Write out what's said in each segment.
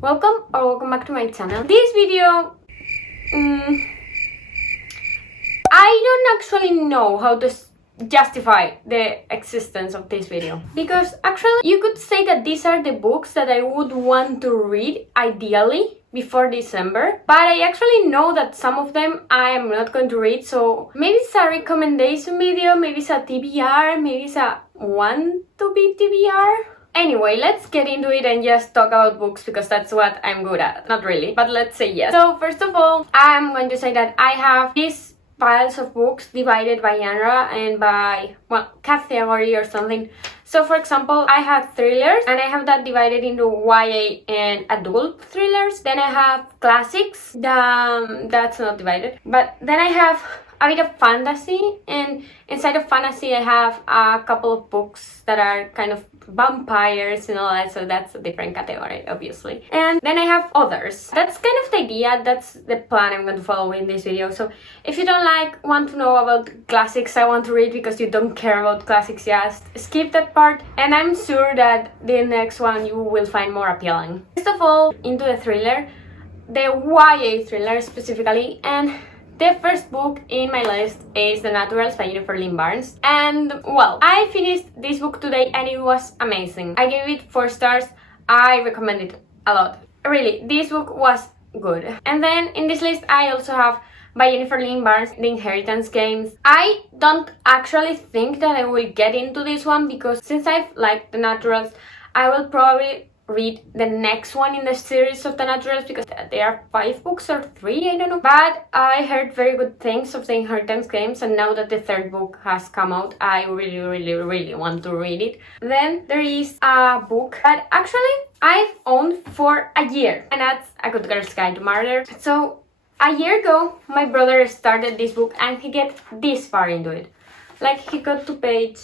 Welcome back to my channel. This video, I don't actually know how to justify the existence of this video, because actually you could say that these are the books that I would want to read ideally before December, but I actually know that some of them I am not going to read, so maybe it's a recommendation video, maybe it's a TBR, maybe it's a want to be TBR. Anyway, let's get into it and just talk about books, because that's what I'm good at. Not really, but let's say yes. So first of all, I'm going to say that I have these piles of books divided by genre and by, well, category or something. So for example, I have thrillers, and I have that divided into YA and adult thrillers. Then I have classics, that's not divided. But then I have a bit of fantasy, and inside of fantasy I have a couple of books that are kind of vampires and all that, so that's a different category, obviously. And then I have others. That's kind of the idea, that's the plan I'm going to follow in this video. So if you don't want to know about classics I want to read because you don't care about classics, just skip that part, and I'm sure that the next one you will find more appealing. First of all, into the thriller, the YA thriller specifically, and the first book in my list is The Naturals by Jennifer Lynn Barnes. And well, I finished this book today and it was amazing. I gave it 4 stars. I recommend it a lot. Really, this book was good. And then in this list I also have by Jennifer Lynn Barnes, The Inheritance Games. I don't actually think that I will get into this one, because since I've liked The Naturals, I will probably read the next one in the series of The Naturals, because there are 5 books or 3, I don't know. But I heard very good things of The Inheritance Games, and now that the 3rd book has come out, I really want to read it. Then there is a book that actually I've owned for a year, and that's A Good Girl's Guide to Murder. So a year ago my brother started this book and he get this far into it. Like, he got to page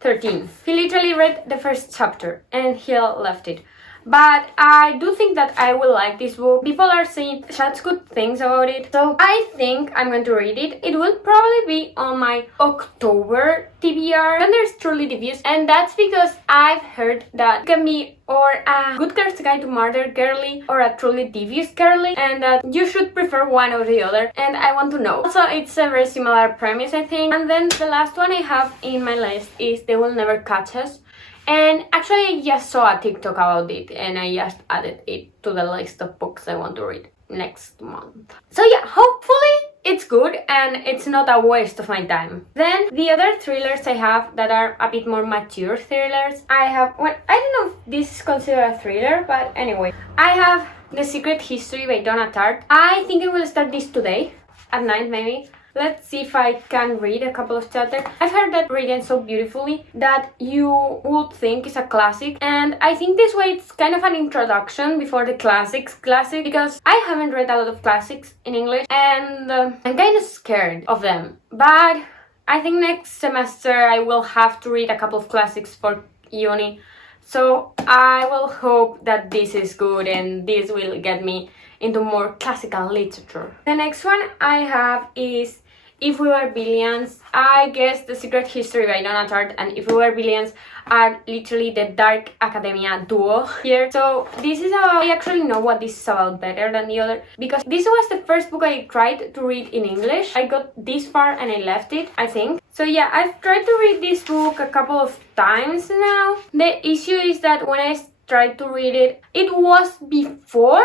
13. He literally read the first chapter and he left it. But I do think that I will like this book. People are saying such good things about it, so I think I'm going to read it. It will probably be on my October TBR when there's truly debuts, and that's because I've heard that it can be or a Good Girl's Guide to Murder girly or a truly devious girly, and that you should prefer one or the other, and I want to know. Also, it's a very similar premise, I think. And then the last one I have in my list is They Will Never Catch Us. And actually I just saw a TikTok about it and I just added it to the list of books I want to read next month. So yeah, hopefully it's good and it's not a waste of my time. Then the other thrillers I have that are a bit more mature thrillers, I have, well, I don't know if this is considered a thriller, but anyway, I have The Secret History by Donna Tartt. I think I will start this today at night maybe. Let's see if I can read a couple of chapters. I've heard that written so beautifully that you would think it's a classic, and I think this way it's kind of an introduction before the classic, because I haven't read a lot of classics in English and I'm kind of scared of them. But I think next semester I will have to read a couple of classics for uni, so I will hope that this is good and this will get me into more classical literature. The next one I have is If We Were Billions. I guess The Secret History by Donna Tartt and If We Were Billions are literally the dark academia duo here. So this is I actually know what this is about better than the other, because this was the first book I tried to read in English. I got this far and I left it, I think. So yeah, I've tried to read this book a couple of times now. The issue is that when I tried to read it, it was before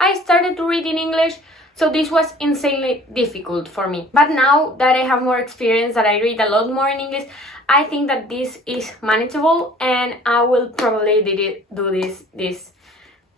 I started to read in English, so this was insanely difficult for me. But now that I have more experience, that I read a lot more in English, I think that this is manageable, and I will probably do this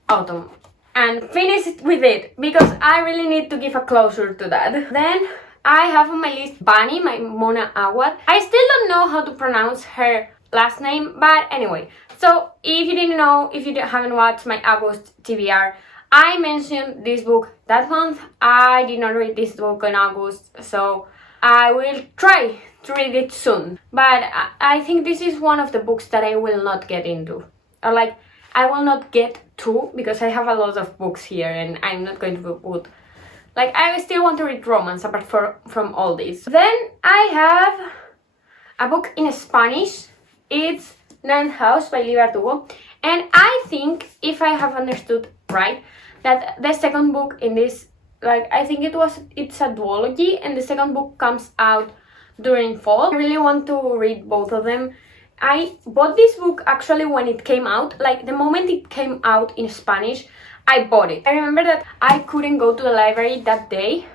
autumn and finish it with it, because I really need to give a closure to that. Then I have on my list Bunny by Mona Awad. I still don't know how to pronounce her last name, but anyway. So if you didn't know, if you haven't watched my August TBR, I mentioned this book that month. I did not read this book in August, so I will try to read it soon. But I think this is one of the books that I will not get into. Or like, I will not get to, because I have a lot of books here and I'm not going to put... Like, I still want to read romance apart from all this. Then I have a book in Spanish. It's Slaughterhouse by Liber Tugo. And I think if I have understood right, that the second book in this, like, I think it's a duology, and the second book comes out during fall. I really want to read both of them. I bought this book actually when it came out, like the moment it came out in Spanish, I bought it. I remember that I couldn't go to the library that day,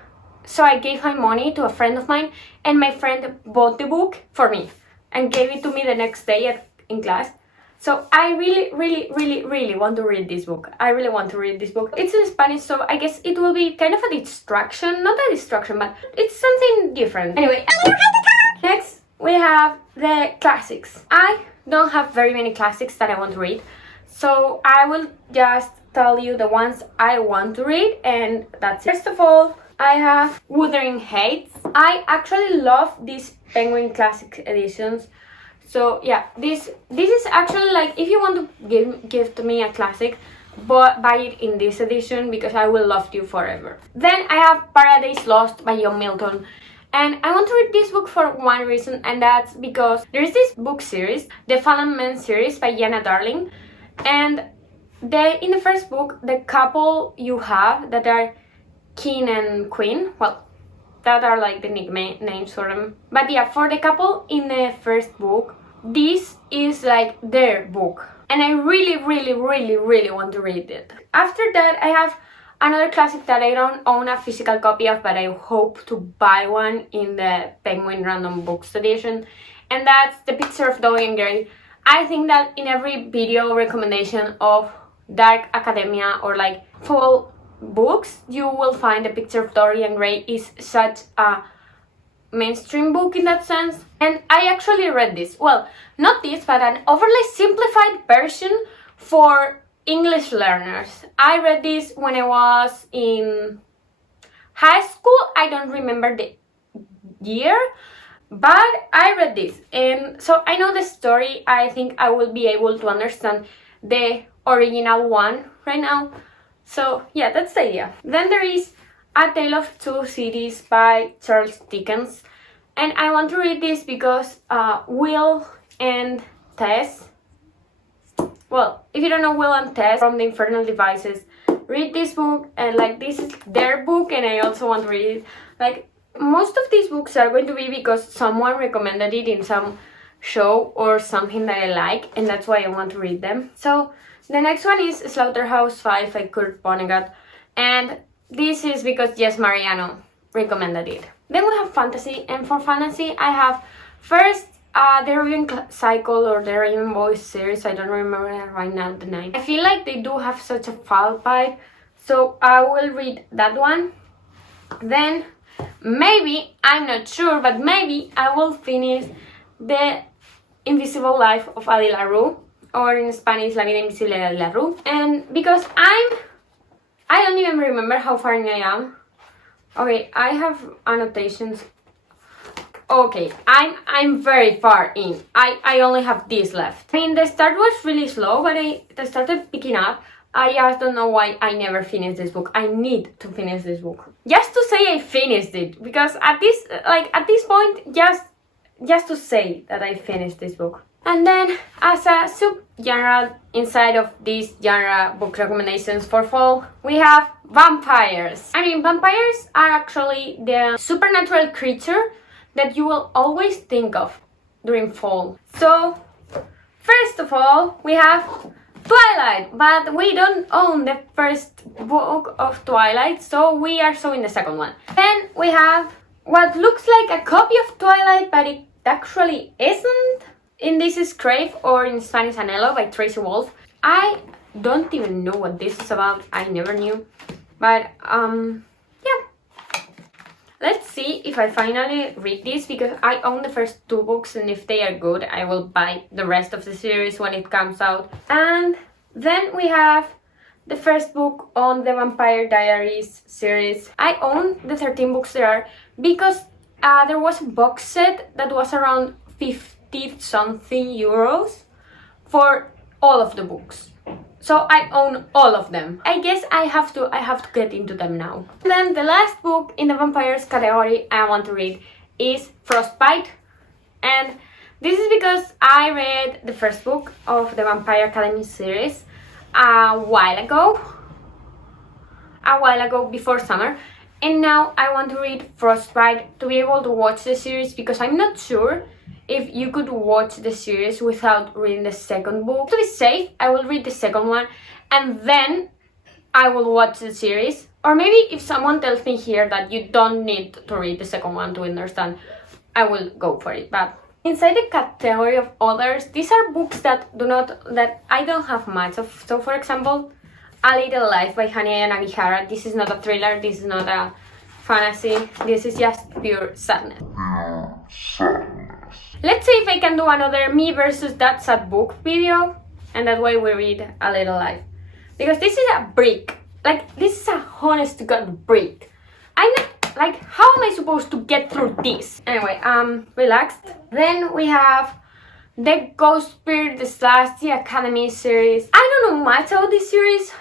so I gave my money to a friend of mine, and my friend bought the book for me and gave it to me the next day in class. So I really want to read this book. I really want to read this book. It's in Spanish, so I guess it will be kind of a distraction. Not a distraction, but it's something different. Anyway, next we have the classics. I don't have very many classics that I want to read, so I will just tell you the ones I want to read, and that's it. First of all, I have Wuthering Heights. I actually love these Penguin Classic editions. So yeah, this is actually, like, if you want to give to me a classic, but buy it in this edition because I will love you forever. Then I have Paradise Lost by John Milton. And I want to read this book for one reason, and that's because there's this book series, the Fallen Men series by Jana Darling. And in the first book, the couple you have that are King and Queen, well, that are like the nicknames for them. But yeah, for the couple in the first book, this is like their book. And I really want to read it. After that, I have another classic that I don't own a physical copy of, but I hope to buy one in the Penguin Random Books edition. And that's The Picture of Dorian Gray. I think that in every video recommendation of Dark Academia or like fall books, you will find The Picture of Dorian Gray is such a mainstream book in that sense. And I actually read this. Well, not this, but an overly simplified version for English learners. I read this when I was in high school. I don't remember the year, but I read this, and so I know the story. I think I will be able to understand the original one right now. So yeah, that's the idea. Then there is A Tale of Two Cities by Charles Dickens, and I want to read this because Will and Tess, well, if you don't know Will and Tess from The Infernal Devices, read this book, and like this is their book, and I also want to read it. Like, most of these books are going to be because someone recommended it in some show or something that I like, and that's why I want to read them. So the next one is Slaughterhouse-Five by Kurt Vonnegut, and this is because Jess Mariano recommended it. Then we have fantasy, and for fantasy I have first the Raven Cycle or the Raven Boys series. I don't remember right now the name. I feel like they do have such a foul vibe, so I will read that one. Then maybe, I'm not sure, but maybe I will finish The Invisible Life of Addie LaRue, or in Spanish La Vida Invisible de Addie LaRue. And because I don't even remember how far in I am. Okay, I have annotations. Okay, I'm very far in. I only have this left. I mean, the start was really slow, but I started picking up. I just don't know why I never finished this book. I need to finish this book. Just to say I finished it, because at this point, just to say that I finished this book. And then, as a sub-genre inside of these genre book recommendations for fall, we have vampires. I mean, vampires are actually the supernatural creature that you will always think of during fall. So, first of all, we have Twilight, but we don't own the first book of Twilight, so we are showing the second one. Then we have what looks like a copy of Twilight, but it actually isn't. In This Is Crave, or in Spanish Anhelo by Tracy Wolff. I don't even know what this is about. I never knew. But, yeah. Let's see if I finally read this, because I own the first two books, and if they are good, I will buy the rest of the series when it comes out. And then we have the first book on the Vampire Diaries series. I own the 13 books there are, because there was a box set that was around 50-something euros for all of the books. So I own all of them. I guess I have to get into them now. And then the last book in the vampires category I want to read is Frostbite. And this is because I read the first book of the Vampire Academy series. a while ago before summer, and now I want to read Frostbite to be able to watch the series, because I'm not sure if you could watch the series without reading the second book. To be safe, I will read the second one and then I will watch the series. Or maybe if someone tells me here that you don't need to read the second one to understand, I will go for it. But inside the category of others, these are books that I don't have much of. So for example, A Little Life by Hania Nagihara. This is not a thriller, this is not a fantasy, this is just pure sadness. Let's see if I can do another me versus that sad book video, and that way we read A Little Life. Because this is a break. Like, this is a honest to God break. I'm not, like, how am I supposed to get through this? Anyway, relaxed. Then we have The Ghost Spirit, the Academy series. I don't know much about this series,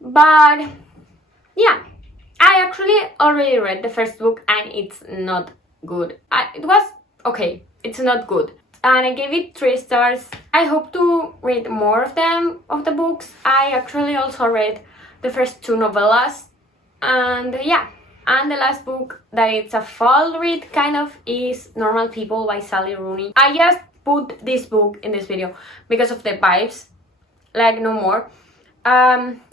but yeah. I actually already read the first book and it's not good. It was okay. It's not good. And I gave it 3 stars. I hope to read more of them, of the books. I actually also read the first 2 novellas. And yeah. And the last book that it's a fall read kind of is Normal People by Sally Rooney. I just put this book in this video because of the vibes. Like, no more.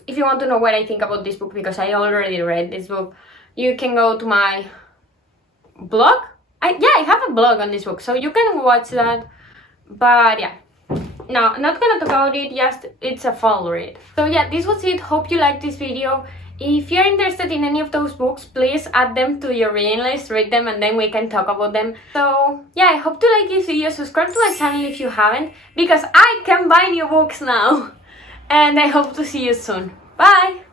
If you want to know what I think about this book, because I already read this book, you can go to my blog. I have a blog on this book, so you can watch that. But yeah, no, not gonna talk about it, just it's a fall read. So yeah, this was it. Hope you liked this video. If you're interested in any of those books, please add them to your reading list, read them, and then we can talk about them. So yeah, I hope to like this video. Subscribe to my channel if you haven't, because I can buy new books now. And I hope to see you soon. Bye!